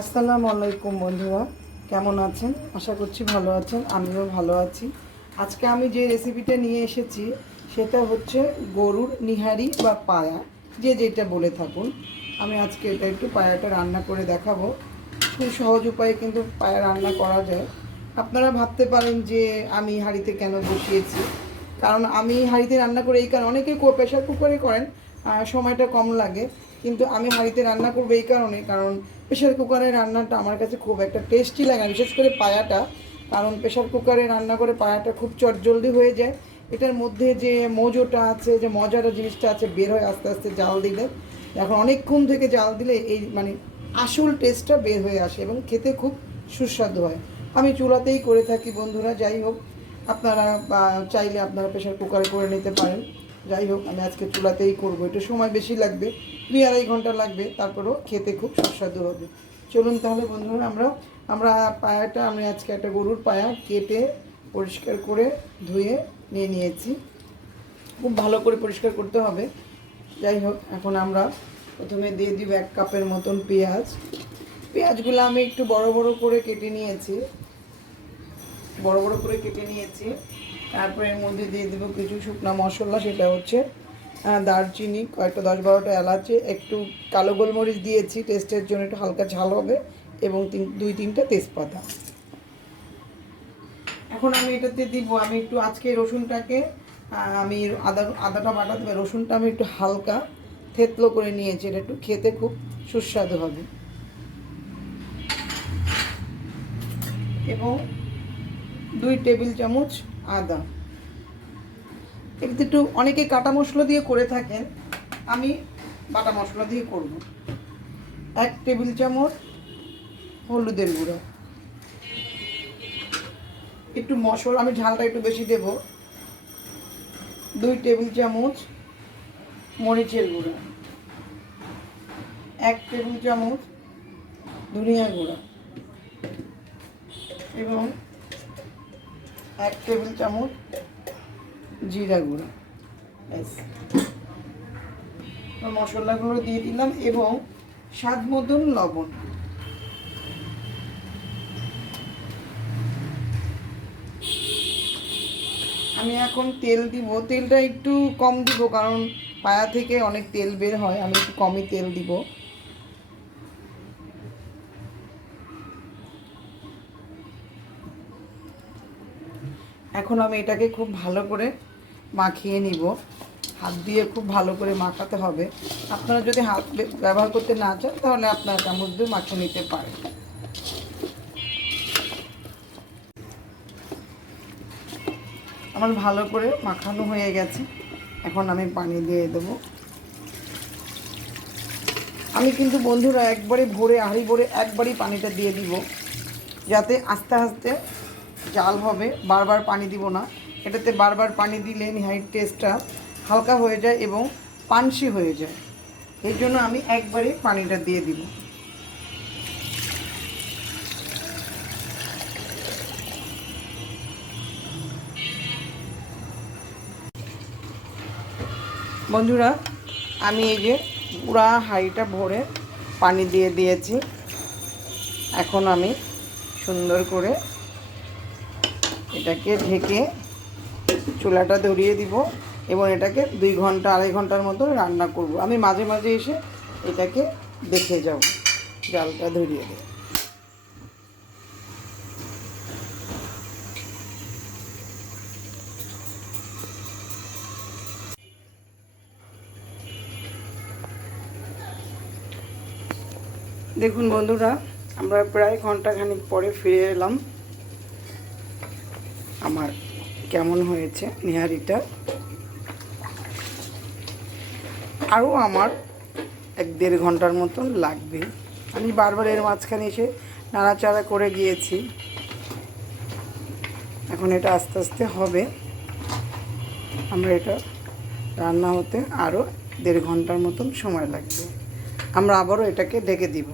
আসসালামু আলাইকুম বন্ধুরা, কেমন আছেন? আশা করছি ভালো আছেন, আমিও ভালো আছি। আজকে আমি যে রেসিপিটা নিয়ে এসেছি সেটা হচ্ছে গরুর নিহারি বা পায়া, যে যেটা বলে থাকুন। আমি আজকে এটা একটু পায়াটা রান্না করে দেখাবো। খুব সহজ উপায়ে কিন্তু পায়া রান্না করা যায়। আপনারা ভাবতে পারেন যে আমি হাঁড়িতে কেন বসিয়েছি, কারণ আমি হাঁড়িতে রান্না করে এই কারণে, অনেকে প্রেশার কুকারে করেন, সময়টা কম লাগে, কিন্তু আমি হাঁড়িতে রান্না করবো এই কারণে, কারণ প্রেশার কুকারে রান্নাটা আমার কাছে খুব একটা টেস্টি লাগে, বিশেষ করে পায়াটা। কারণ প্রেশার কুকারে রান্না করে পায়াটা খুব চটজলদি হয়ে যায়। এটার মধ্যে যে মজোটা আছে, যে মজাটা জিনিসটা আছে, বের হয় আস্তে আস্তে জাল দিলে। এখন অনেকক্ষণ থেকে জাল দিলে এই আসল টেস্টটা বের হয়ে আসে এবং খেতে খুব সুস্বাদু হয়। আমি চুলাতেই করে থাকি বন্ধুরা। যাই হোক, আপনারা চাইলে আপনারা প্রেশার কুকারে করে নিতে পারেন। যাই হোক, আমি আজকে চুলাতেই করবো। একটু সময় বেশি লাগবে, 2-2.5 ঘন্টা লাগবে, তারপরেও খেতে খুব সুস্বাদু হবে। চলুন তাহলে বন্ধুরা, আমরা পায়াটা, আমি আজকে একটা গরুর পায়া কেটে পরিষ্কার করে ধুয়ে নিয়ে নিয়েছি। খুব ভালো করে পরিষ্কার করতে হবে। যাই হোক, এখন আমরা প্রথমে দিয়ে দিব 1 কাপের মতন পেঁয়াজ। পেঁয়াজগুলো আমি একটু বড় বড় করে কেটে নিয়েছি, তারপরে এর মধ্যে দিয়ে দেবো কিছু শুকনো মশলা। সেটা হচ্ছে দারচিনি, কয়েকটা 10-12টা এলাচি, একটু কালো গোলমরিচ দিয়েছি টেস্টের জন্য, একটু হালকা ঝাল হবে, এবং 2-3টা তেজপাতা। এখন আমি এটাতে দিব, আমি একটু আজকে রসুনটাকে, আমি আদাটা বাটা দেবো, রসুনটা আমি একটু হালকা থেতলো করে নিয়েছি, এটা একটু খেতে খুব সুস্বাদু হবে। এবং 2 টেবিল চামচ আদা। একটু অনেকে কাটা মশলা দিয়ে করে থাকেন, আমি বাটা মশলা দিয়ে করব। 1 টেবিল চামচ হলুদের গুঁড়ো, একটু মশলা, আমি ঝালটা একটু বেশি দেব। 2 টেবিল চামচ মরিচের গুঁড়ো, 1 টেবিল চামচ ধনিয়া গুঁড়ো, এবং 1 টেবিল চামচ জিরা গুঁড়ো। ব্যাস, মশলাগুলো দিয়ে দিলাম, এবং স্বাদ মতন লবণ। আমি এখন তেল দিব, তেলটা একটু কম দিব, কারণ পায়া থেকে অনেক তেল বের হয়, আমি একটু কমই তেল দিব। এখন আমি এটাকে খুব ভালো করে মাখিয়ে নিব। হাত দিয়ে খুব ভালো করে মাখাতে হবে। আপনারা যদি হাত ব্যবহার করতে না চান, তাহলে আপনারা চামচ দিয়ে মাখিয়ে নিতে পারেন। আমার ভালো করে মাখানো হয়ে গেছে, এখন আমি পানি দিয়ে দেবো। আমি কিন্তু বন্ধুরা একবারে ভরে, হাঁড়ি ভরে একবারই পানিটা দিয়ে দিব, যাতে আস্তে আস্তে জাল হবে, বারবার পানি দিব না। এটাতে বারবার পানি দিলে নিহারির টেস্টটা হালকা হয়ে যায় এবং পানসি হয়ে যায়। এই জন্য আমি একবারে পানিটা দিয়ে দিব। বন্ধুরা, আমি এই যে পুরা হাঁড়িটা ভরে পানি দিয়ে দিয়েছি। এখন আমি সুন্দর করে এটাকে ঢেকে চুলাটা ধরিয়ে দিব, এবং এটাকে 2-2.5 ঘন্টার মতো রান্না করব। আমি মাঝে মাঝে এসে এটাকে দেখে যাব, জালটা ধরিয়ে দেব। দেখুন বন্ধুরা, আমরা প্রায় ঘন্টাখানিক পরে ফিরে এলাম। আমার কেমন হয়েছে নিহারিটা, আরও আমার 1-1.5 ঘন্টার মতন লাগবে। আমি বারবার এর মাঝখানে এসে নাড়াচাড়া করে গিয়েছি। এখন এটা আস্তে আস্তে হবে। আমরা এটা রান্না হতে আরও 1.5 ঘন্টার মতন সময় লাগবে। আমরা আবারও এটাকে ঢেকে দিব।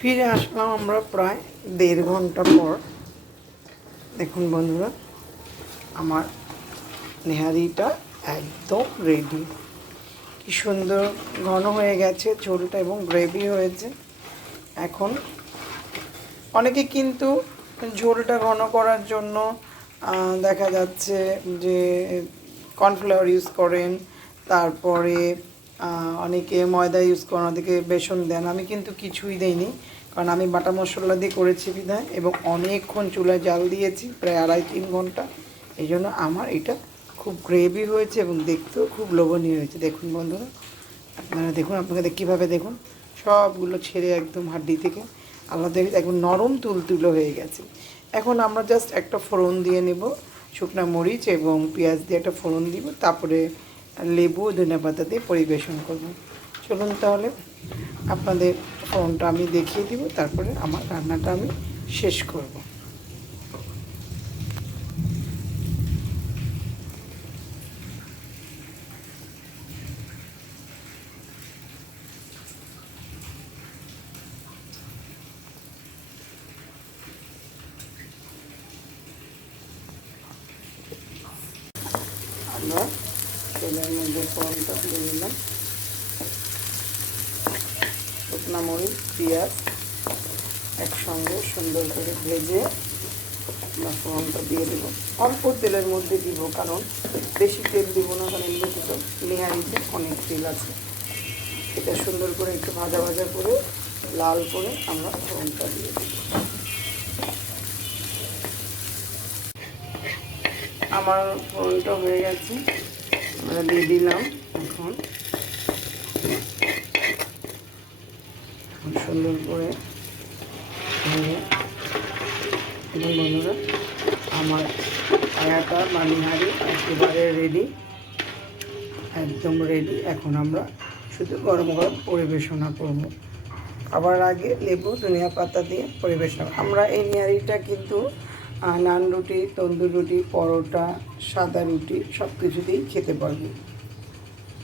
ফিরে আসলাম আমরা প্রায় 1.5 ঘন্টা পর। দেখুন বন্ধুরা, আমার নেহারিটা একদম রেডি। কি সুন্দর ঘন হয়ে গেছে ঝোলটা এবং গ্রেভি হয়েছে। এখন অনেকে কিন্তু ঝোলটা ঘন করার জন্য দেখা যাচ্ছে যে কর্নফ্লাওয়ার ইউজ করেন, তারপরে অনেকে ময়দা ইউজ করেন, অনেকে বেসন দেন। আমি কিন্তু কিছুই দেইনি, কারণ আমি বাটা মশলা দিয়ে করেছি বিধায় এবং অনেকক্ষণ চুলায় জাল দিয়েছি, প্রায় 2.5-3 ঘন্টা। এই জন্য আমার এটা খুব গ্রেভি হয়েছে এবং দেখতেও খুব লোভনীয় হয়েছে। দেখুন বন্ধুরা, আপনারা দেখুন, আপনাদের কীভাবে দেখুন সবগুলো ছেড়ে একদম হাড্ডি থেকে আলাদা একদম নরম তুলতুলো হয়ে গেছে। এখন আমরা জাস্ট একটা ফোড়ন দিয়ে নেব, শুকনো মরিচ এবং পেঁয়াজ দিয়ে একটা ফোড়ন দিব, তারপরে লেবু ধনেপাতা দিয়ে পরিবেশন করব। চলুন তাহলে আপনাদের ফোড়নটা আমি দেখিয়ে দিব, তারপরে আমার রান্নাটা আমি শেষ করব। আমরা তেলের মধ্যে ফোড়নটা দিয়ে দিলাম, শুকনো মরিচ পেঁয়াজ একসঙ্গে সুন্দর করে ভেজে আমরা ফোড়নটা দিয়ে দেবো। অল্প তেলের মধ্যে দিব, কারণ বেশি তেল দিব না, কারণ এমনিতে তো নেহারিতে অনেক তেল আছে। এটা সুন্দর করে একটু ভাজা ভাজা করে লাল করে আমরা ফোড়নটা দিয়ে দেব। আমার ফোড়নটা হয়ে গেছে, আমরা দিয়ে দিলাম। এখন সুন্দর করে এবং বন্ধুরা, আমার পায়াটা বা নিহারি একেবারে রেডি, একদম রেডি। এখন আমরা শুধু গরম গরম পরিবেশনা করব। খাবার আগে লেবু ধনিয়া পাতা দিয়ে পরিবেশন। আমরা এই নিহারিটা কিন্তু নান রুটি, তন্দুর রুটি, পরোটা, সাদা রুটি সব কিছু দিয়েই খেতে পারবো।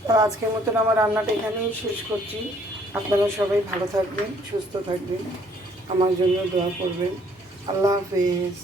তা আজকের মতন আমার রান্নাটা এখানেই শেষ করছি। আপনারা সবাই ভালো থাকবেন, সুস্থ থাকবেন, আমার জন্য দোয়া করবেন। আল্লাহ হাফেজ।